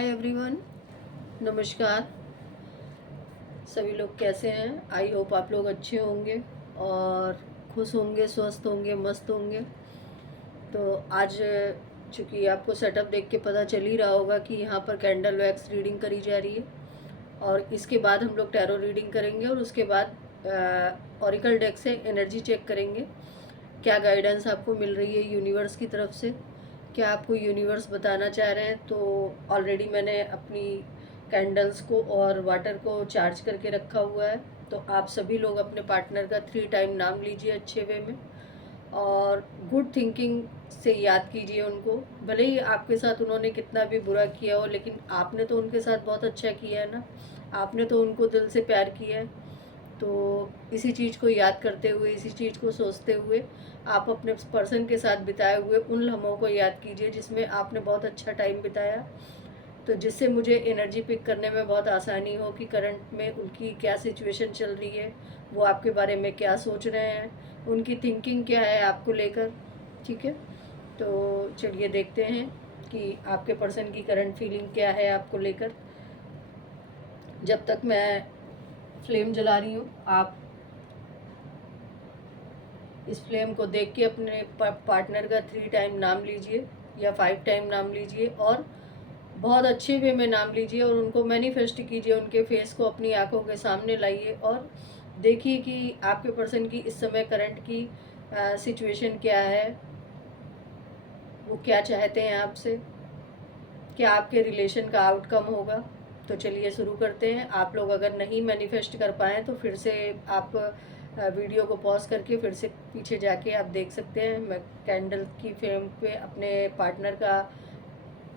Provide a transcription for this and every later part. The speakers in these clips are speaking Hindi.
हाय एवरीवन, नमस्कार। सभी लोग कैसे हैं? आई होप आप लोग अच्छे होंगे और खुश होंगे, स्वस्थ होंगे, मस्त होंगे। तो आज चूँकि आपको सेटअप देख के पता चल ही रहा होगा कि यहाँ पर कैंडल वैक्स रीडिंग करी जा रही है और इसके बाद हम लोग टैरो रीडिंग करेंगे और उसके बाद ऑरिकल डेक से एनर्जी चेक करेंगे। क्या गाइडेंस आपको मिल रही है यूनिवर्स की तरफ से, क्या आपको यूनिवर्स बताना चाह रहे हैं। तो ऑलरेडी मैंने अपनी कैंडल्स को और वाटर को चार्ज करके रखा हुआ है। तो आप सभी लोग अपने पार्टनर का 3 टाइम नाम लीजिए अच्छे वे में और गुड थिंकिंग से याद कीजिए उनको। भले ही आपके साथ उन्होंने कितना भी बुरा किया हो, लेकिन आपने तो उनके साथ बहुत अच्छा किया है ना। आपने तो उनको दिल से प्यार किया है। तो इसी चीज़ को याद करते हुए, इसी चीज़ को सोचते हुए आप अपने पर्सन के साथ बिताए हुए उन लम्हों को याद कीजिए जिसमें आपने बहुत अच्छा टाइम बिताया। तो जिससे मुझे एनर्जी पिक करने में बहुत आसानी हो कि करंट में उनकी क्या सिचुएशन चल रही है, वो आपके बारे में क्या सोच रहे हैं, उनकी थिंकिंग क्या है आपको लेकर। ठीक है, तो चलिए देखते हैं कि आपके पर्सन की करंट फीलिंग क्या है आपको लेकर। जब तक मैं फ्लेम जला रही हूँ, आप इस फ्लेम को देख के अपने पार्टनर का 3 टाइम नाम लीजिए या 5 टाइम नाम लीजिए और बहुत अच्छे वे में नाम लीजिए और उनको मैनिफेस्ट कीजिए। उनके फेस को अपनी आंखों के सामने लाइए और देखिए कि आपके पर्सन की इस समय करंट की सिचुएशन क्या है, वो क्या चाहते हैं आपसे, क्या आपके रिलेशन का आउटकम होगा। तो चलिए शुरू करते हैं। आप लोग अगर नहीं मैनिफेस्ट कर पाएँ तो फिर से आप वीडियो को पॉज करके फिर से पीछे जाके आप देख सकते हैं। मैं कैंडल की फ्लेम पे अपने पार्टनर का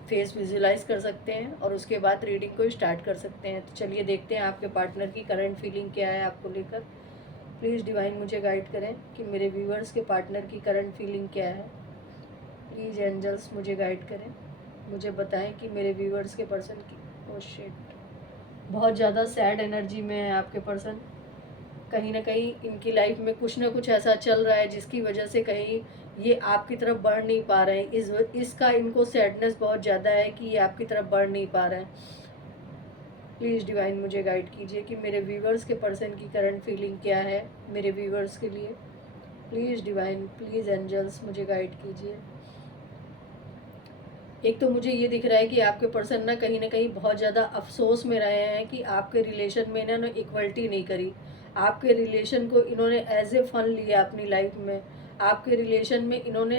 फेस विजुलाइज कर सकते हैं और उसके बाद रीडिंग को स्टार्ट कर सकते हैं। तो चलिए देखते हैं आपके पार्टनर की करंट फीलिंग क्या है आपको लेकर। प्लीज़ डिवाइन मुझे गाइड करें कि मेरे व्यूवर्स के पार्टनर की करंट फीलिंग क्या है। प्लीज़ एंजल्स मुझे गाइड करें, मुझे बताएं कि मेरे व्यूवर्स के पर्सन की ओ शिट, बहुत ज़्यादा सैड एनर्जी में है आपके पर्सन। कहीं ना कहीं इनकी लाइफ में कुछ ना कुछ ऐसा चल रहा है जिसकी वजह से कहीं ये आपकी तरफ बढ़ नहीं पा रहे हैं। इसका इनको सैडनेस बहुत ज़्यादा है कि ये आपकी तरफ बढ़ नहीं पा रहे हैं। प्लीज़ डिवाइन मुझे गाइड कीजिए कि मेरे व्यूवर्स के पर्सन की करंट फीलिंग क्या है मेरे व्यूवर्स के लिए। प्लीज़ डिवाइन, प्लीज़ एंजल्स मुझे गाइड कीजिए। एक तो मुझे ये दिख रहा है कि आपके पर्सन ना कहीं बहुत ज़्यादा अफसोस में रहे हैं कि आपके रिलेशन में ना इक्वलिटी नहीं करी। आपके रिलेशन को इन्होंने एज ए फन लिया अपनी लाइफ में। आपके रिलेशन में इन्होंने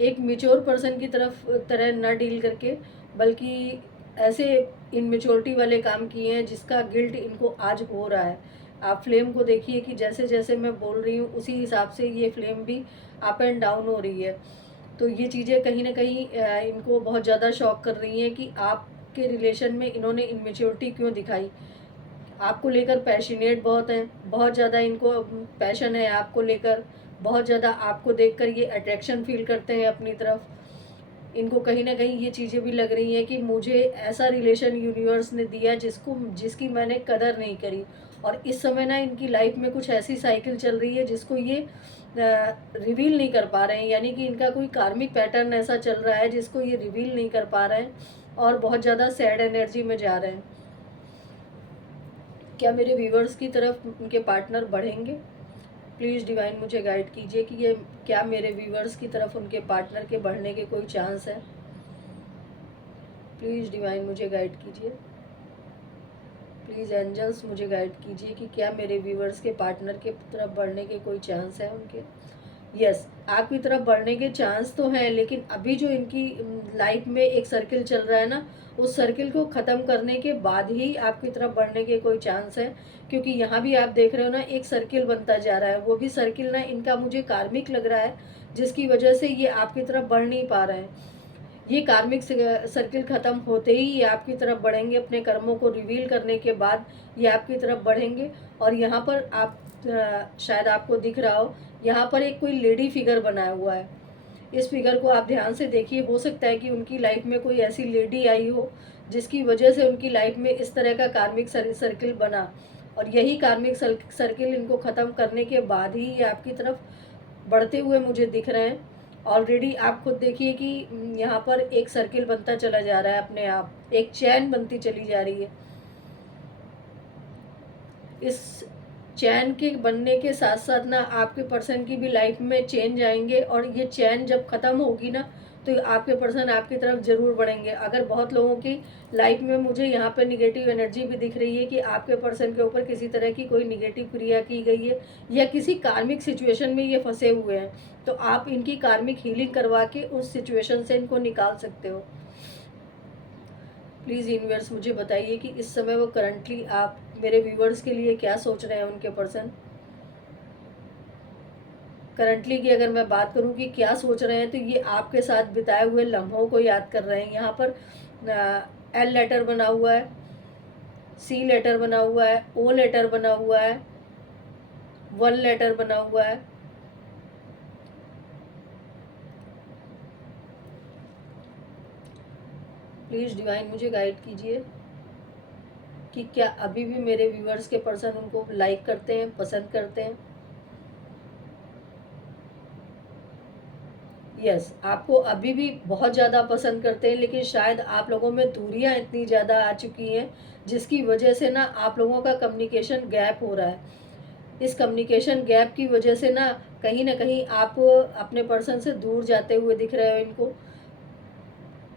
एक मेच्योर पर्सन की तरह ना डील करके, बल्कि ऐसे इनमेच्योरिटी वाले काम किए हैं जिसका गिल्ट इनको आज हो रहा है। आप फ्लेम को देखिए कि जैसे जैसे मैं बोल रही हूँ उसी हिसाब से ये फ्लेम भी अप एंड डाउन हो रही है। तो ये चीज़ें कहीं ना कहीं इनको बहुत ज़्यादा शॉक कर रही हैं कि आपके रिलेशन में इन्होंने इनमेच्योरिटी क्यों दिखाई। आपको लेकर पैशनेट बहुत हैं, बहुत ज़्यादा इनको पैशन है आपको लेकर। बहुत ज़्यादा आपको देखकर ये अट्रैक्शन फील करते हैं अपनी तरफ। इनको कहीं ना कहीं ये चीज़ें भी लग रही हैं कि मुझे ऐसा रिलेशन यूनिवर्स ने दिया जिसकी मैंने कदर नहीं करी। और इस समय ना इनकी लाइफ में कुछ ऐसी साइकिल चल रही है जिसको ये रिवील नहीं कर पा रहे हैं। यानी कि इनका कोई कार्मिक पैटर्न ऐसा चल रहा है जिसको ये रिवील नहीं कर पा रहे हैं और बहुत ज़्यादा सैड एनर्जी में जा रहे हैं। क्या मेरे व्यूवर्स की तरफ उनके पार्टनर बढ़ेंगे? प्लीज़ डिवाइन मुझे गाइड कीजिए कि ये क्या मेरे व्यूवर्स की तरफ उनके पार्टनर के बढ़ने के कोई चांस है। प्लीज़ डिवाइन मुझे गाइड कीजिए। प्लीज़ एंजल्स मुझे गाइड कीजिए कि क्या मेरे व्यूवर्स के पार्टनर के तरफ बढ़ने के कोई चांस है उनके। यस, आपकी तरफ बढ़ने के चांस तो हैं, लेकिन अभी जो इनकी लाइफ में एक सर्किल चल रहा है ना, उस सर्किल को ख़त्म करने के बाद ही आपकी तरफ बढ़ने के कोई चांस है। क्योंकि यहाँ भी आप देख रहे हो ना, एक सर्किल बनता जा रहा है। वो भी सर्किल ना इनका मुझे कार्मिक लग रहा है, जिसकी वजह से ये आपकी तरफ बढ़ नहीं पा रहे हैं। ये कार्मिक सर्किल ख़त्म होते ही ये आपकी तरफ बढ़ेंगे। अपने कर्मों को रिवील करने के बाद ये आपकी तरफ बढ़ेंगे। और यहाँ पर आप शायद आपको दिख रहा हो, यहाँ पर एक कोई लेडी फिगर बनाया हुआ है। इस फिगर को आप ध्यान से देखिए। हो सकता है कि उनकी लाइफ में कोई ऐसी लेडी आई हो जिसकी वजह से उनकी लाइफ में इस तरह का कार्मिक सर्किल बना। और यही कार्मिक सर्किल इनको ख़त्म करने के बाद ही ये आपकी तरफ बढ़ते हुए मुझे दिख रहे हैं। ऑलरेडी आप खुद देखिए कि यहाँ पर एक सर्किल बनता चला जा रहा है, अपने आप एक चैन बनती चली जा रही है। इस चैन के बनने के साथ साथ ना आपके पर्सन की भी लाइफ में चेंज आएंगे, और ये चैन जब ख़त्म होगी ना तो आपके पर्सन आपकी तरफ ज़रूर बढ़ेंगे। अगर बहुत लोगों की लाइफ में मुझे यहाँ पे निगेटिव एनर्जी भी दिख रही है कि आपके पर्सन के ऊपर किसी तरह की कोई निगेटिव क्रिया की गई है या किसी कार्मिक सिचुएशन में ये फंसे हुए हैं, तो आप इनकी कार्मिक हीलिंग करवा के उस सिचुएशन से इनको निकाल सकते हो। प्लीज़ यूनिवर्स मुझे बताइए कि इस समय वो करंटली आप मेरे व्यूवर्स के लिए क्या सोच रहे हैं, उनके पर्सन करंटली की अगर मैं बात करूं कि क्या सोच रहे हैं, तो ये आपके साथ बिताए हुए लम्हों को याद कर रहे हैं। यहाँ पर एल लेटर बना हुआ है, सी लेटर बना हुआ है, ओ लेटर बना हुआ है, 1 लेटर बना हुआ है। प्लीज़ डिवाइन मुझे गाइड कीजिए कि क्या अभी भी मेरे व्यूअर्स के पर्सन उनको लाइक करते हैं, पसंद करते हैं। यस, आपको अभी भी बहुत ज़्यादा पसंद करते हैं, लेकिन शायद आप लोगों में दूरियां इतनी ज़्यादा आ चुकी हैं जिसकी वजह से ना आप लोगों का कम्युनिकेशन गैप हो रहा है। इस कम्युनिकेशन गैप की वजह से ना कहीं आप अपने पर्सन से दूर जाते हुए दिख रहे हो इनको,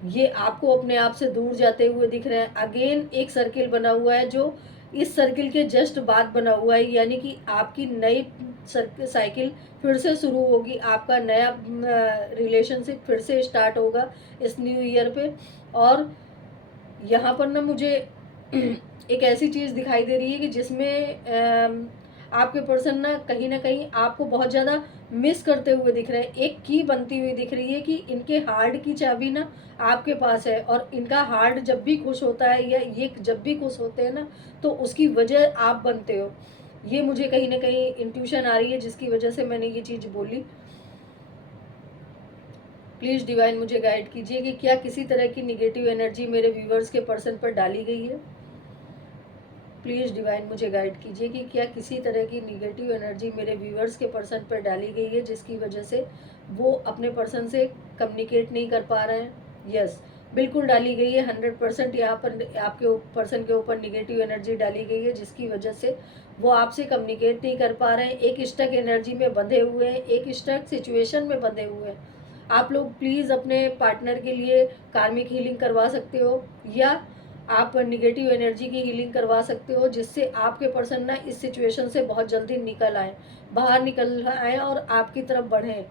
ये आपको अपने आप से दूर जाते हुए दिख रहे हैं। अगेन एक सर्किल बना हुआ है जो इस सर्किल के जस्ट बाद बना हुआ है, यानी कि आपकी नई साइकिल फिर से शुरू होगी, आपका नया रिलेशनशिप फिर से स्टार्ट होगा इस न्यू ईयर पे। और यहाँ पर ना मुझे एक ऐसी चीज़ दिखाई दे रही है कि जिसमें आपके पर्सन ना कहीं आपको बहुत ज़्यादा मिस करते हुए दिख रहे हैं। एक की बनती हुई दिख रही है कि इनके हार्ट की चाबी ना आपके पास है, और इनका हार्ट जब भी खुश होता है या ये जब भी खुश होते हैं ना तो उसकी वजह आप बनते हो। ये मुझे कहीं ना कहीं इंट्यूशन आ रही है जिसकी वजह से मैंने ये चीज़ बोली। प्लीज़ डिवाइन मुझे गाइड कीजिए कि क्या किसी तरह की निगेटिव एनर्जी मेरे व्यूवर्स के पर्सन पर डाली गई है। प्लीज़ डिवाइन मुझे गाइड कीजिए कि क्या किसी तरह की निगेटिव एनर्जी मेरे व्यूअर्स के पर्सन पर डाली गई है जिसकी वजह से वो अपने पर्सन से कम्युनिकेट नहीं कर पा रहे हैं। यस, बिल्कुल डाली गई है, 100% यहाँ पर आपके पर्सन के ऊपर निगेटिव एनर्जी डाली गई है जिसकी वजह से वो आपसे कम्युनिकेट नहीं कर पा रहे हैं। एक स्टक एनर्जी में बंधे हुए हैं, एक स्टक सिचुएशन में बंधे हुए हैं। आप लोग प्लीज़ अपने पार्टनर के लिए कार्मिक हीलिंग करवा सकते हो, या आप निगेटिव एनर्जी की हीलिंग करवा सकते हो जिससे आपके पर्सन ना इस सिचुएशन से बहुत जल्दी निकल आए, बाहर निकल आए और आपकी तरफ बढ़ें।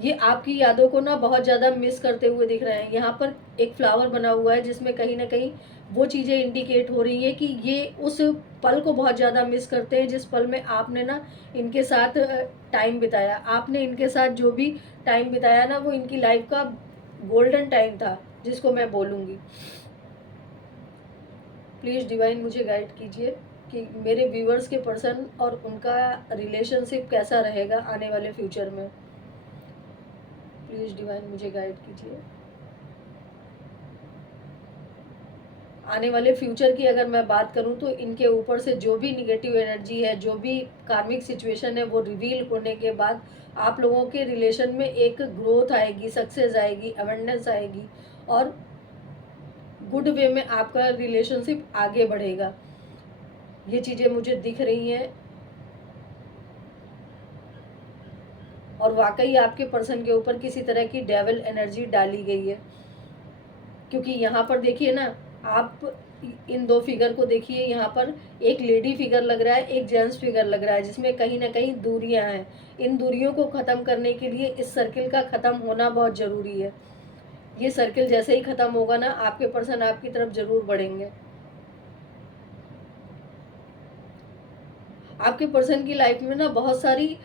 ये आपकी यादों को ना बहुत ज़्यादा मिस करते हुए दिख रहे हैं। यहाँ पर एक फ्लावर बना हुआ है जिसमें कहीं ना कहीं वो चीज़ें इंडिकेट हो रही है कि ये उस पल को बहुत ज़्यादा मिस करते हैं जिस पल में आपने ना इनके साथ टाइम बिताया। आपने इनके साथ जो भी टाइम बिताया ना वो इनकी लाइफ का गोल्डन टाइम था जिसको मैं बोलूँगी। प्लीज़ डिवाइन मुझे गाइड कीजिए कि मेरे व्यूअर्स के पर्सन और उनका रिलेशनशिप कैसा रहेगा आने वाले फ्यूचर में। प्लीज़ डिवाइन मुझे गाइड कीजिए। आने वाले फ्यूचर की अगर मैं बात करूं तो इनके ऊपर से जो भी निगेटिव एनर्जी है, जो भी कार्मिक सिचुएशन है, वो रिवील होने के बाद आप लोगों के रिलेशन में एक ग्रोथ आएगी, सक्सेस आएगी, अवेंडेंस आएगी, और गुड वे में आपका रिलेशनशिप आगे बढ़ेगा। ये चीज़ें मुझे दिख रही हैं, और वाकई आपके पर्सन के ऊपर किसी तरह की डेविल एनर्जी डाली गई है। क्योंकि यहाँ पर देखिए ना, आप इन दो फिगर को देखिए, यहाँ पर एक लेडी फिगर लग रहा है, एक जेंट्स फिगर लग रहा है, जिसमें कहीं ना कहीं दूरियां हैं। इन दूरियों को ख़त्म करने के लिए इस सर्किल का ख़त्म होना बहुत ज़रूरी है। ये सर्किल जैसे ही ख़त्म होगा ना, आपके पर्सन आपकी तरफ ज़रूर बढ़ेंगे। आपके पर्सन की लाइफ में ना बहुत सारी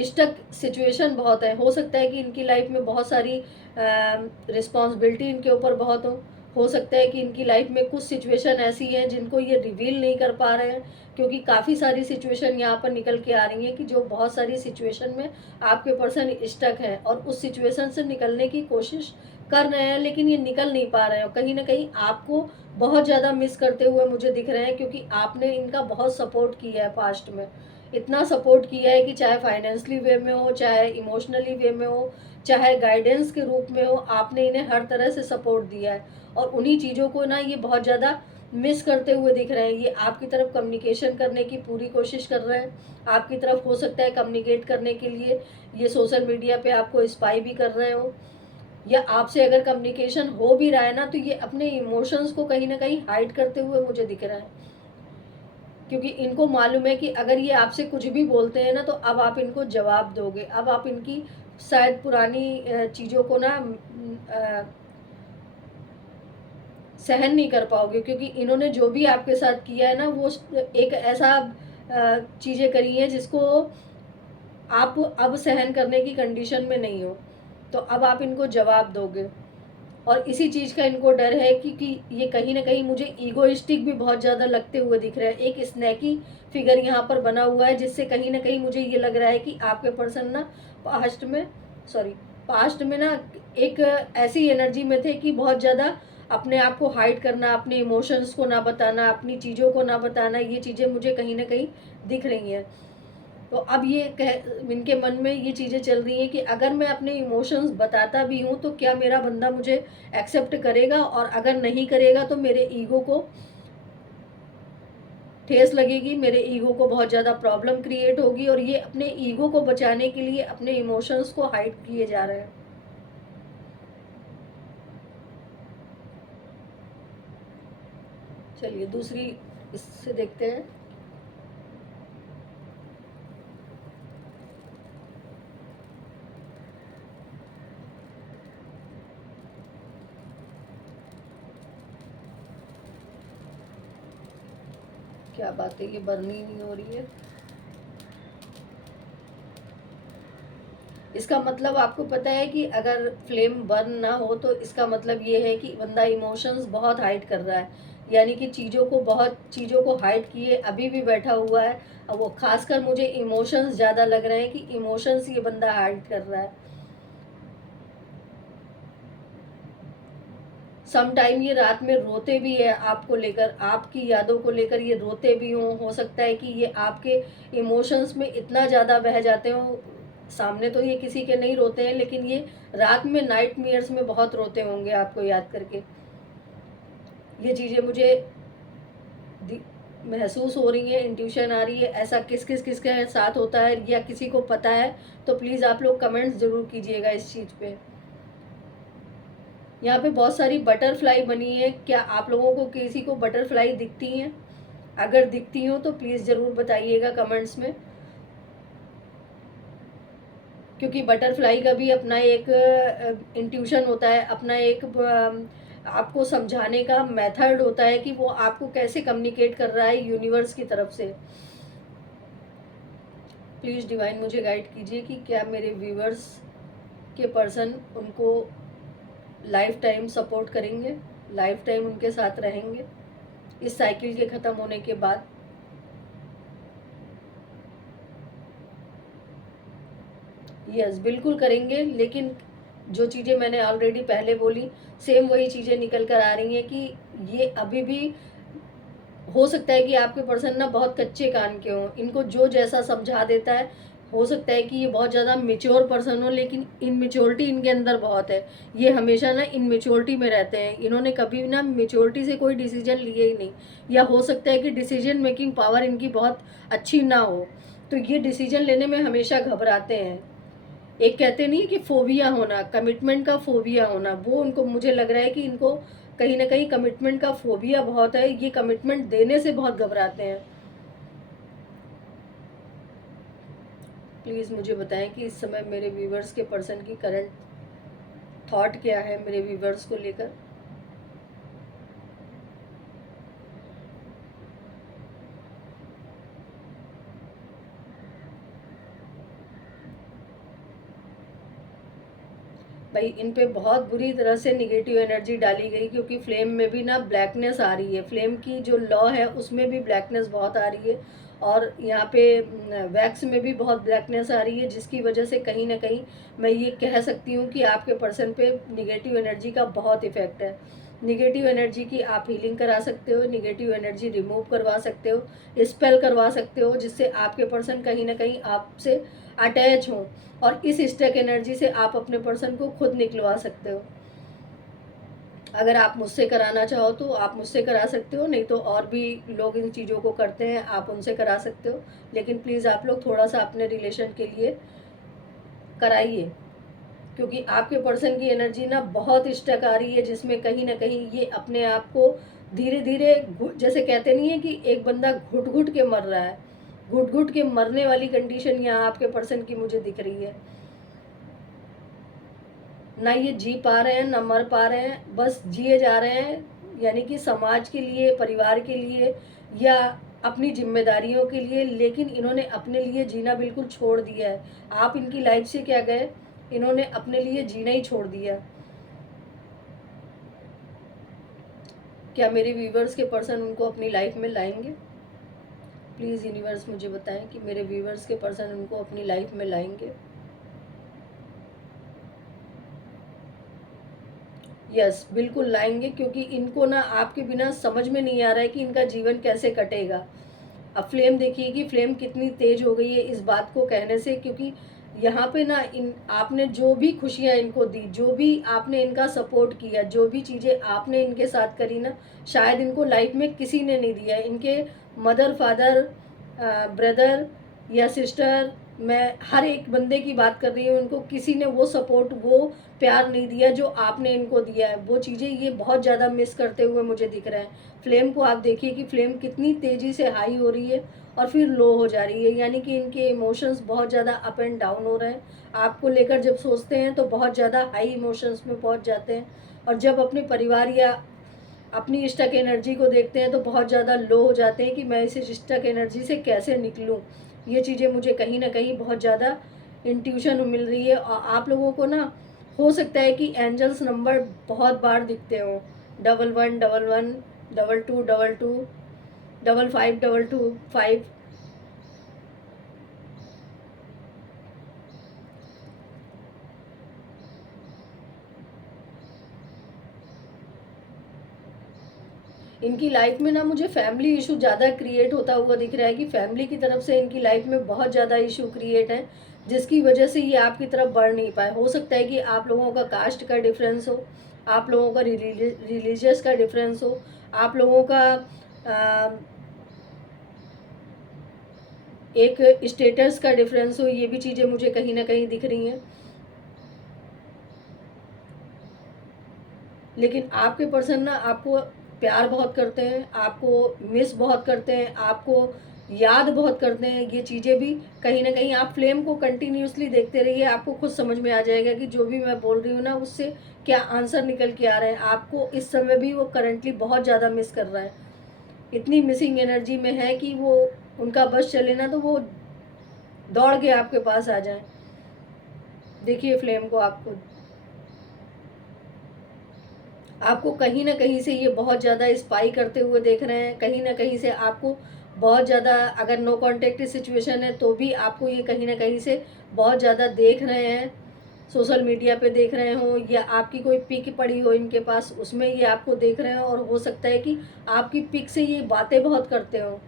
स्टक सिचुएशन बहुत है। हो सकता है कि इनकी लाइफ में बहुत सारी रिस्पॉन्सिबिलिटी इनके ऊपर बहुत हो सकता है कि इनकी लाइफ में कुछ सिचुएशन ऐसी हैं जिनको ये रिवील नहीं कर पा रहे हैं, क्योंकि काफ़ी सारी सिचुएशन यहाँ पर निकल के आ रही हैं कि जो बहुत सारी सिचुएशन में आपके पर्सन स्टक है और उस सिचुएशन से निकलने की कोशिश कर रहे हैं, लेकिन ये निकल नहीं पा रहे हैं। कहीं ना कहीं आपको बहुत ज़्यादा मिस करते हुए मुझे दिख रहे हैं, क्योंकि आपने इनका बहुत सपोर्ट किया है पास्ट में। इतना सपोर्ट किया है कि चाहे फाइनेंशियली वे में हो, चाहे इमोशनली वे में हो, चाहे गाइडेंस के रूप में हो, आपने इन्हें हर तरह से सपोर्ट दिया है। और उन्हीं चीज़ों को ना ये बहुत ज़्यादा मिस करते हुए दिख रहे हैं। ये आपकी तरफ कम्युनिकेशन करने की पूरी कोशिश कर रहे हैं, आपकी तरफ हो सकता है कम्युनिकेट करने के लिए ये सोशल मीडिया पे आपको स्पाई भी कर रहे हो, या आपसे अगर कम्युनिकेशन हो भी रहा है ना, तो ये अपने इमोशंस को कहीं ना कहीं हाइड करते हुए मुझे दिख रहा है। क्योंकि इनको मालूम है कि अगर ये आपसे कुछ भी बोलते हैं ना, तो अब आप इनको जवाब दोगे, अब आप इनकी शायद पुरानी चीज़ों को ना सहन नहीं कर पाओगे। क्योंकि इन्होंने जो भी आपके साथ किया है ना, वो एक ऐसा चीज़ें करी हैं जिसको आप अब सहन करने की कंडीशन में नहीं हो। तो अब आप इनको जवाब दोगे। और इसी चीज़ का इनको डर है कि ये कहीं ना कहीं मुझे ईगोइस्टिक भी बहुत ज़्यादा लगते हुए दिख रहा है। एक स्नैकी फिगर यहाँ पर बना हुआ है, जिससे कहीं ना कहीं मुझे ये लग रहा है कि आपके पर्सन ना पास्ट में सॉरी पास्ट में ना एक ऐसी एनर्जी में थे कि बहुत ज़्यादा अपने आप को हाइड करना, अपने इमोशंस को ना बताना, अपनी चीज़ों को ना बताना, ये चीज़ें मुझे कहीं ना कहीं दिख रही हैं। तो अब ये इनके मन में ये चीज़ें चल रही हैं कि अगर मैं अपने इमोशंस बताता भी हूँ, तो क्या मेरा बंदा मुझे एक्सेप्ट करेगा, और अगर नहीं करेगा तो मेरे ईगो को ठेस लगेगी, मेरे ईगो को बहुत ज़्यादा प्रॉब्लम क्रिएट होगी। और ये अपने ईगो को बचाने के लिए अपने इमोशंस को हाइड किए जा रहे हैं। चलिए दूसरी इससे देखते हैं। क्या बात है, ये बर्नी नहीं हो रही है। इसका मतलब आपको पता है कि अगर फ्लेम बर्न ना हो, तो इसका मतलब ये है कि बंदा इमोशंस बहुत हाइड कर रहा है। यानी कि चीज़ों को हाइड किए अभी भी बैठा हुआ है। अब वो खासकर मुझे इमोशंस ज़्यादा लग रहे हैं कि इमोशंस ये बंदा हाइड कर रहा है। सम टाइम ये रात में रोते भी है आपको लेकर, आपकी यादों को लेकर ये रोते भी हों। हो सकता है कि ये आपके इमोशंस में इतना ज़्यादा बह जाते हों। सामने तो ये किसी के नहीं रोते हैं, लेकिन ये रात में नाइटमेयर्स में बहुत रोते होंगे आपको याद करके। ये चीज़ें मुझे महसूस हो रही हैं, इंट्यूशन आ रही है। ऐसा किसके साथ होता है, या किसी को पता है, तो प्लीज़ आप लोग कमेंट्स ज़रूर कीजिएगा इस चीज़ पे। यहाँ पे बहुत सारी बटरफ्लाई बनी है। क्या आप लोगों को किसी को बटरफ्लाई दिखती हैं? अगर दिखती हो तो प्लीज़ ज़रूर बताइएगा कमेंट्स में। क्योंकि बटरफ्लाई का भी अपना एक इंट्यूशन होता है, अपना एक आपको समझाने का मेथड होता है कि वो आपको कैसे कम्युनिकेट कर रहा है यूनिवर्स की तरफ से। प्लीज़ डिवाइन मुझे गाइड कीजिए कि क्या मेरे व्यूवर्स के पर्सन उनको लाइफ टाइम सपोर्ट करेंगे, लाइफ टाइम उनके साथ रहेंगे इस साइकिल के ख़त्म होने के बाद। यस, बिल्कुल करेंगे। लेकिन जो चीज़ें मैंने ऑलरेडी पहले बोली, सेम वही चीज़ें निकल कर आ रही हैं कि ये अभी भी हो सकता है कि आपके पर्सन ना बहुत कच्चे कान के हों। इनको जो जैसा समझा देता है, हो सकता है कि ये बहुत ज़्यादा मेच्योर पर्सन हो, लेकिन इनमेच्योरिटी इनके अंदर बहुत है। ये हमेशा ना इनमेच्योरिटी में रहते हैं। इन्होंने कभी ना मेच्योरिटी से कोई डिसीजन लिए ही नहीं, या हो सकता है कि डिसीजन मेकिंग पावर इनकी बहुत अच्छी ना हो, तो ये डिसीजन लेने में हमेशा घबराते हैं। एक कहते नहीं कि फोबिया होना, कमिटमेंट का फोबिया होना, वो उनको, मुझे लग रहा है कि इनको कहीं ना कहीं कमिटमेंट का फोबिया बहुत है। ये कमिटमेंट देने से बहुत घबराते हैं। प्लीज़ मुझे बताएं कि इस समय मेरे व्यूवर्स के पर्सन की करंट थॉट क्या है मेरे व्यूवर्स को लेकर। भाई इन पे बहुत बुरी तरह से निगेटिव एनर्जी डाली गई, क्योंकि फ्लेम में भी ना ब्लैकनेस आ रही है। फ्लेम की जो लॉ है उसमें भी ब्लैकनेस बहुत आ रही है। और यहाँ पे वैक्स में भी बहुत ब्लैकनेस आ रही है, जिसकी वजह से कहीं ना कहीं मैं ये कह सकती हूँ कि आपके पर्सन पे निगेटिव एनर्जी का बहुत इफेक्ट है। निगेटिव एनर्जी की आप हीलिंग करा सकते हो, निगेटिव एनर्जी रिमूव करवा सकते हो, स्पेल करवा सकते हो, जिससे आपके पर्सन कहीं ना कहीं आपसे अटैच हो, और इस स्टक एनर्जी से आप अपने पर्सन को खुद निकलवा सकते हो। अगर आप मुझसे कराना चाहो तो आप मुझसे करा सकते हो, नहीं तो और भी लोग इन चीज़ों को करते हैं, आप उनसे करा सकते हो। लेकिन प्लीज़ आप लोग थोड़ा सा अपने रिलेशन के लिए कराइए, क्योंकि आपके पर्सन की एनर्जी ना बहुत स्टक आ रही है, जिसमें कहीं ना कहीं ये अपने आप को धीरे धीरे, जैसे कहते नहीं है कि एक बंदा घुट घुट के मर रहा है, घुट घुट के मरने वाली कंडीशन यहाँ आपके पर्सन की मुझे दिख रही है। ना ये जी पा रहे हैं, ना मर पा रहे हैं, बस जिए जा रहे हैं, यानी कि समाज के लिए, परिवार के लिए, या अपनी जिम्मेदारियों के लिए। लेकिन इन्होंने अपने लिए जीना बिल्कुल छोड़ दिया है। आप इनकी लाइफ से क्या गए, इन्होंने अपने लिए जीना ही छोड़ दिया। क्या मेरे व्यूवर्स के पर्सन उनको अपनी लाइफ में लाएंगे? प्लीज़ यूनिवर्स मुझे बताएं कि मेरे व्यूवर्स के पर्सन उनको अपनी लाइफ में लाएंगे। यस, बिल्कुल लाएंगे, क्योंकि इनको ना आपके बिना समझ में नहीं आ रहा है कि इनका जीवन कैसे कटेगा। अब फ्लेम देखिए कि फ्लेम कितनी तेज हो गई है इस बात को कहने से, क्योंकि यहाँ पे ना इन आपने जो भी खुशियाँ इनको दी, जो भी आपने इनका सपोर्ट किया, जो भी चीज़ें आपने इनके साथ करी ना, शायद इनको लाइफ में किसी ने नहीं दिया। इनके मदर, फादर, ब्रदर या सिस्टर, मैं हर एक बंदे की बात कर रही हूँ, इनको किसी ने वो सपोर्ट, वो प्यार नहीं दिया जो आपने इनको दिया है। वो चीज़ें ये बहुत ज़्यादा मिस करते हुए मुझे दिख रहा है। फ्लेम को आप देखिए कि फ्लेम कितनी तेज़ी से हाई हो रही है और फिर लो हो जा रही है, यानी कि इनके इमोशंस बहुत ज़्यादा अप एंड डाउन हो रहे हैं। आपको लेकर जब सोचते हैं तो बहुत ज़्यादा हाई इमोशंस में पहुंच जाते हैं, और जब अपने परिवार या अपनी स्टक एनर्जी को देखते हैं तो बहुत ज़्यादा लो हो जाते हैं कि मैं इस स्टक एनर्जी से कैसे निकलूं। ये चीज़ें मुझे कहीं ना कहीं बहुत ज़्यादा इंट्यूशन मिल रही है। और आप लोगों को ना हो सकता है कि एंजल्स नंबर बहुत बार दिखते हो, 1111, 2222, 5522 5। इनकी लाइफ में ना मुझे फैमिली इशू ज़्यादा क्रिएट होता हुआ दिख रहा है, कि फैमिली की तरफ से इनकी लाइफ में बहुत ज़्यादा इशू क्रिएट है, जिसकी वजह से ये आपकी तरफ बढ़ नहीं पाए। हो सकता है कि आप लोगों का कास्ट का डिफरेंस हो, आप लोगों का रिलीजियस का डिफरेंस हो, आप लोगों का एक स्टेटस का डिफरेंस हो, ये भी चीज़ें मुझे कहीं ना कहीं दिख रही हैं। लेकिन आपके पर्सन ना आपको प्यार बहुत करते हैं, आपको मिस बहुत करते हैं, आपको याद बहुत करते हैं। ये चीज़ें भी कहीं ना कहीं, आप फ्लेम को कंटिन्यूसली देखते रहिए, आपको खुद समझ में आ जाएगा कि जो भी मैं बोल रही हूँ ना उससे क्या आंसर निकल के आ रहे हैं। आपको इस समय भी वो करंटली बहुत ज़्यादा मिस कर रहा है, इतनी मिसिंग एनर्जी में है कि वो, उनका बस चले ना तो वो दौड़ के आपके पास आ जाए। देखिए फ्लेम को, आपको कहीं ना कहीं से ये बहुत ज़्यादा स्पाई करते हुए देख रहे हैं, कहीं ना कहीं से आपको बहुत ज़्यादा, अगर नो कांटेक्ट सिचुएशन है तो भी आपको ये कहीं ना कहीं से बहुत ज़्यादा देख रहे हैं। सोशल मीडिया पे देख रहे हो, या आपकी कोई पिक पड़ी हो इनके पास, उसमें ये आपको देख रहे हो, और हो सकता है कि आपकी पिक से ये बातें बहुत करते हो।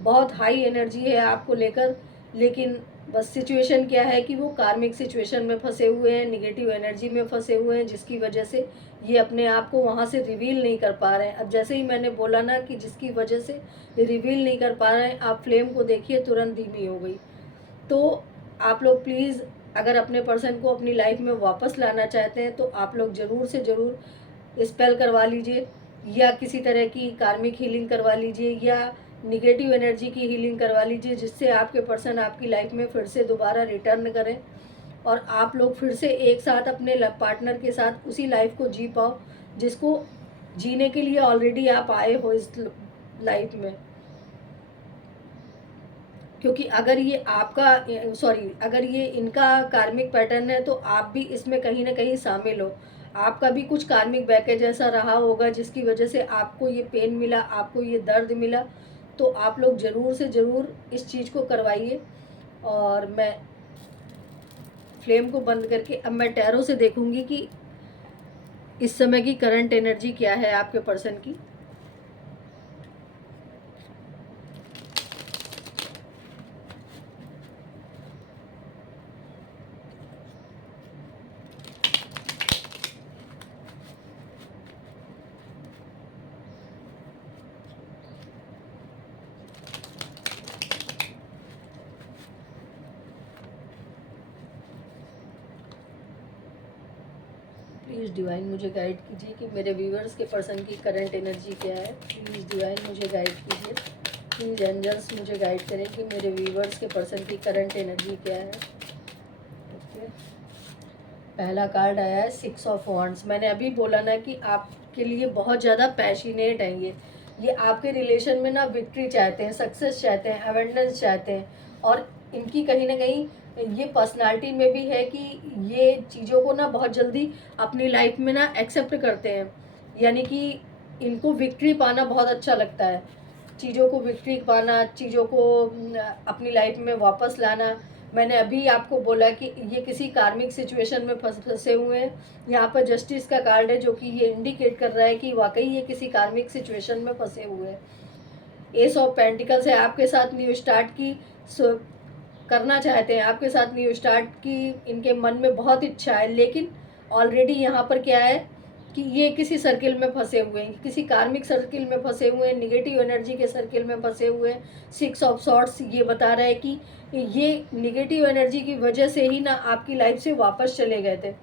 बहुत हाई एनर्जी है आपको लेकर, लेकिन बस सिचुएशन क्या है कि वो कार्मिक सिचुएशन में फंसे हुए हैं, निगेटिव एनर्जी में फंसे हुए हैं, जिसकी वजह से ये अपने आप को वहाँ से रिवील नहीं कर पा रहे हैं। अब जैसे ही मैंने बोला ना कि जिसकी वजह से रिवील नहीं कर पा रहे हैं, आप फ्लेम को देखिए तुरंत धीमी हो गई। तो आप लोग प्लीज़, अगर अपने पर्सन को अपनी लाइफ में वापस लाना चाहते हैं तो आप लोग ज़रूर से ज़रूर स्पेल करवा लीजिए, या किसी तरह की कार्मिक हीलिंग करवा लीजिए, या निगेटिव एनर्जी की हीलिंग करवा लीजिए, जिससे आपके पर्सन आपकी लाइफ में फिर से दोबारा रिटर्न करें, और आप लोग फिर से एक साथ अपने पार्टनर के साथ उसी लाइफ को जी पाओ जिसको जीने के लिए ऑलरेडी आप आए हो इस लाइफ में। क्योंकि अगर ये आपका सॉरी अगर ये इनका कार्मिक पैटर्न है तो आप भी इसमें कहीं ना कहीं शामिल हो। आपका भी कुछ कार्मिक बैकेज ऐसा रहा होगा जिसकी वजह से आपको ये पेन मिला, आपको ये दर्द मिला। तो आप लोग ज़रूर से ज़रूर इस चीज़ को करवाइए। और मैं फ्लेम को बंद करके अब मैं टैरो से देखूंगी कि इस समय की करंट एनर्जी क्या है आपके पर्सन की। प्लीज़ डिवाइन मुझे गाइड कीजिए कि मेरे व्यूअर्स के पर्सन की करंट एनर्जी क्या है। प्लीज़ डिवाइन मुझे गाइड कीजिए। प्लीज़ एंजल्स मुझे गाइड करें कि मेरे व्यूअर्स के पर्सन की करंट एनर्जी क्या है। ओके, पहला कार्ड आया है 6 ऑफ वॉन्ड्स। मैंने अभी बोला ना कि आपके लिए बहुत ज़्यादा पैशनेट है ये आपके रिलेशन में ना विक्ट्री चाहते हैं, सक्सेस चाहते हैं, अवेंडेंस चाहते हैं। और इनकी कहीं ना कहीं ये पर्सनालिटी में भी है कि ये चीज़ों को ना बहुत जल्दी अपनी लाइफ में ना एक्सेप्ट करते हैं। यानी कि इनको विक्ट्री पाना बहुत अच्छा लगता है, चीज़ों को विक्ट्री पाना, चीज़ों को अपनी लाइफ में वापस लाना। मैंने अभी आपको बोला कि ये किसी कार्मिक सिचुएशन में फंसे हुए हैं। यहाँ पर जस्टिस का कार्ड है जो कि ये इंडिकेट कर रहा है कि वाकई ये किसी कार्मिक सिचुएशन में फंसे हुए हैं। एस ऑफ पेंटिकल्स है, आपके साथ न्यू स्टार्ट की करना चाहते हैं, आपके साथ न्यू स्टार्ट की इनके मन में बहुत इच्छा है। लेकिन ऑलरेडी यहाँ पर क्या है कि ये किसी सर्किल में फंसे हुए हैं, किसी कार्मिक सर्किल में फंसे हुए हैं, निगेटिव एनर्जी के सर्किल में फंसे हुए हैं। 6 ऑफ सॉर्ड्स ये बता रहा है कि ये निगेटिव एनर्जी की वजह से ही ना आपकी लाइफ से वापस चले गए थे,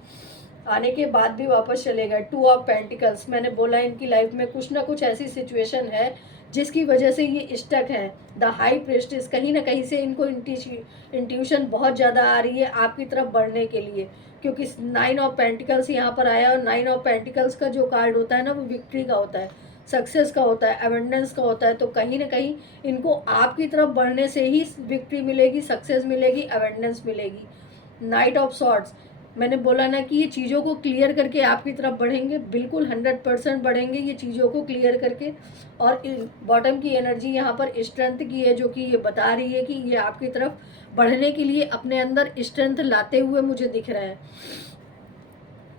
आने के बाद भी वापस चले गए। 2 ऑफ पेंटिकल्स, मैंने बोला इनकी लाइफ में कुछ ना कुछ ऐसी सिचुएशन है जिसकी वजह से ये स्टक हैं। द हाई प्रेस्टिस, कहीं ना कहीं से इनको इंट्यूशन बहुत ज़्यादा आ रही है आपकी तरफ बढ़ने के लिए, क्योंकि 9 ऑफ पेंटिकल्स यहाँ पर आया। और 9 ऑफ पेंटिकल्स का जो कार्ड होता है ना वो विक्ट्री का होता है, सक्सेस का होता है, अवेंडेंस का होता है। तो कहीं ना कहीं इनको आपकी तरफ बढ़ने से ही विक्ट्री मिलेगी, सक्सेस मिलेगी, अवेंडेंस मिलेगी। नाइट ऑफ सॉर्ड्स, मैंने बोला ना कि ये चीज़ों को क्लियर करके आपकी तरफ बढ़ेंगे, बिल्कुल 100% बढ़ेंगे ये चीज़ों को क्लियर करके। और बॉटम की एनर्जी यहाँ पर स्ट्रेंथ की है, जो कि ये बता रही है कि ये आपकी तरफ बढ़ने के लिए अपने अंदर स्ट्रेंथ लाते हुए मुझे दिख रहे हैं।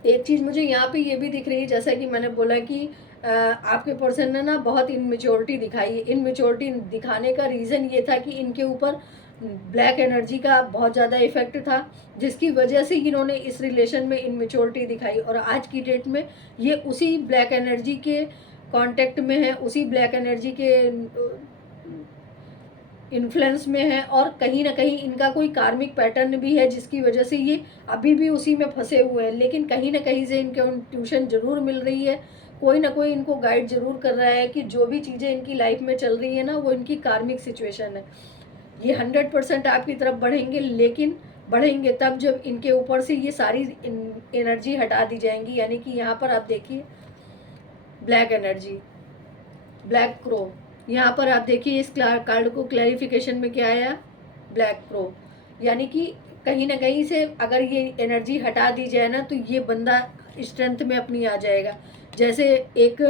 एक चीज़ मुझे यहाँ पे ये भी दिख रही है, जैसा कि मैंने बोला कि आपके पर्सन ने ना बहुत इनमेच्योरिटी दिखाई है। इनमेच्योरिटी दिखाने का रीज़न ये था कि इनके ऊपर ब्लैक एनर्जी का बहुत ज़्यादा इफेक्ट था, जिसकी वजह से इन्होंने इस रिलेशन में इनमेच्योरिटी दिखाई। और आज की डेट में ये उसी ब्लैक एनर्जी के कांटेक्ट में है, उसी ब्लैक एनर्जी के इन्फ्लुएंस में है। और कहीं ना कहीं इनका कोई कार्मिक पैटर्न भी है जिसकी वजह से ये अभी भी उसी में फंसे हुए हैं। लेकिन कहीं ना कहीं से इनको ट्यूशन ज़रूर मिल रही है, कोई ना कोई इनको गाइड ज़रूर कर रहा है कि जो भी चीज़ें इनकी लाइफ में चल रही है ना वो इनकी कार्मिक सिचुएशन है। ये 100% आपकी तरफ बढ़ेंगे, लेकिन बढ़ेंगे तब जब इनके ऊपर से ये सारी एनर्जी हटा दी जाएंगी। यानी कि यहाँ पर आप देखिए ब्लैक एनर्जी, ब्लैक क्रो, यहाँ पर आप देखिए इस कार्ड को क्लैरिफिकेशन में क्या आया, ब्लैक क्रो। यानी कि कहीं ना कहीं से अगर ये एनर्जी हटा दी जाए ना तो ये बंदा स्ट्रेंथ में अपनी आ जाएगा। जैसे एक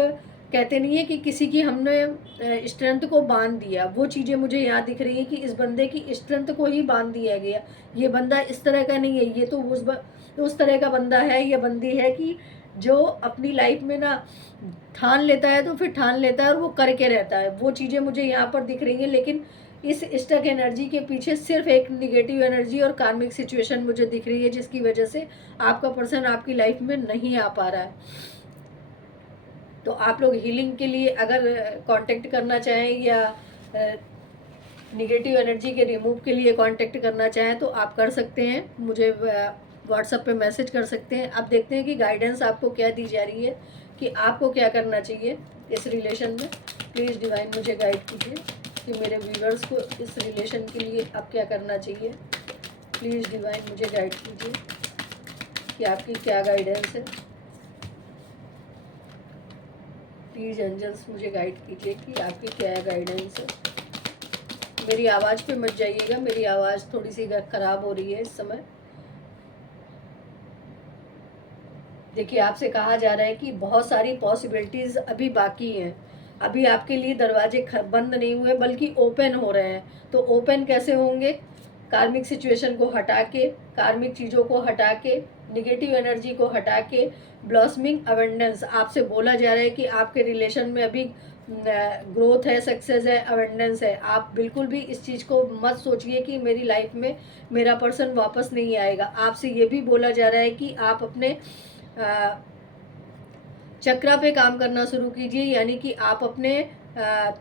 कहते नहीं है कि किसी की हमने स्ट्रेंथ को बांध दिया, वो चीज़ें मुझे यहाँ दिख रही है कि इस बंदे की स्ट्रेंथ को ही बांध दिया गया। ये बंदा इस तरह का नहीं है, ये तो उस तरह का बंदा है, ये बंदी है कि जो अपनी लाइफ में ना ठान लेता है तो फिर ठान लेता है और वो करके रहता है। वो चीज़ें मुझे यहाँ पर दिख रही हैं। लेकिन इस स्टक एनर्जी के पीछे सिर्फ एक निगेटिव एनर्जी और कार्मिक सिचुएशन मुझे दिख रही है, जिसकी वजह से आपका पर्सन आपकी लाइफ में नहीं आ पा रहा है। तो आप लोग हीलिंग के लिए अगर कांटेक्ट करना चाहें या निगेटिव एनर्जी के रिमूव के लिए कांटेक्ट करना चाहें तो आप कर सकते हैं, मुझे व्हाट्सएप पे मैसेज कर सकते हैं। आप देखते हैं कि गाइडेंस आपको क्या दी जा रही है कि आपको क्या करना चाहिए इस रिलेशन में। प्लीज़ डिवाइन मुझे गाइड कीजिए कि मेरे व्यूअर्स को इस रिलेशन के लिए अब क्या करना चाहिए। प्लीज़ डिवाइन मुझे गाइड कीजिए कि आपकी क्या गाइडेंस है। प्लीज़ एंजल्स मुझे गाइड कीजिए कि आपकी क्या गाइडेंस है। मेरी आवाज़ पे मत जाइएगा, मेरी आवाज़ थोड़ी सी ख़राब हो रही है इस समय। देखिए, आपसे कहा जा रहा है कि बहुत सारी पॉसिबिलिटीज़ अभी बाकी हैं। अभी आपके लिए दरवाजे बंद नहीं हुए बल्कि ओपन हो रहे हैं। तो ओपन कैसे होंगे? कार्मिक सिचुएशन को हटा के, कार्मिक चीज़ों को हटा के, निगेटिव एनर्जी को हटा के, ब्लॉसमिंग अबंडेंस आपसे बोला जा रहा है कि आपके रिलेशन में अभी ग्रोथ है, सक्सेस है, अबंडेंस है। आप बिल्कुल भी इस चीज़ को मत सोचिए कि मेरी लाइफ में मेरा पर्सन वापस नहीं आएगा। आपसे ये भी बोला जा रहा है कि आप अपने चक्रा पे काम करना शुरू कीजिए, यानी कि आप अपने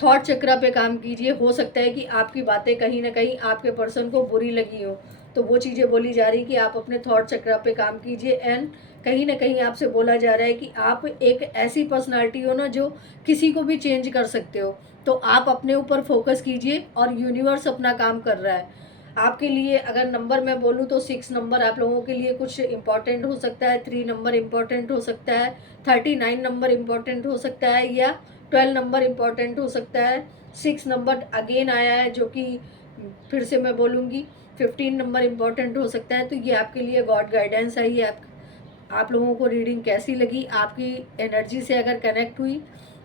थॉट चक्रा पे काम कीजिए। हो सकता है कि आपकी बातें कहीं ना कहीं आपके पर्सन को बुरी लगी हो, तो वो चीज़ें बोली जा रही कि आप अपने थॉट चक्रा पे काम कीजिए। एंड कहीं ना कहीं आपसे बोला जा रहा है कि आप एक ऐसी पर्सनालिटी हो ना जो किसी को भी चेंज कर सकते हो। तो आप अपने ऊपर फोकस कीजिए और यूनिवर्स अपना काम कर रहा है आपके लिए। अगर नंबर मैं बोलूँ तो 6 नंबर आप लोगों के लिए कुछ इम्पॉर्टेंट हो सकता है, 3 नंबर इम्पॉर्टेंट हो सकता है, 39 नंबर इम्पॉर्टेंट हो सकता है, या 12 नंबर इम्पॉर्टेंट हो सकता है। 6 नंबर अगेन आया है जो कि फिर से मैं बोलूँगी 15 नंबर इम्पॉर्टेंट हो सकता है। तो ये आपके लिए गॉड गाइडेंस है। ये आप लोगों को रीडिंग कैसी लगी? आपकी एनर्जी से अगर कनेक्ट हुई,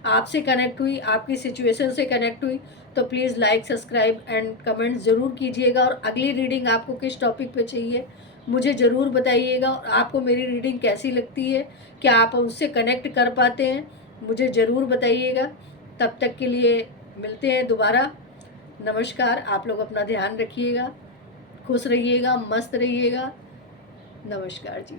आपसे कनेक्ट हुई, आपकी सिचुएशन से कनेक्ट हुई, तो please like, subscribe and comment ज़रूर कीजिएगा। और अगली रीडिंग आपको किस टॉपिक पे चाहिए मुझे ज़रूर बताइएगा। और आपको मेरी रीडिंग कैसी लगती है, क्या आप उससे कनेक्ट कर पाते हैं, मुझे ज़रूर बताइएगा। तब तक के लिए मिलते हैं दोबारा। नमस्कार। आप लोग अपना ध्यान रखिएगा, खुश रहिएगा, मस्त रहिएगा। नमस्कार जी।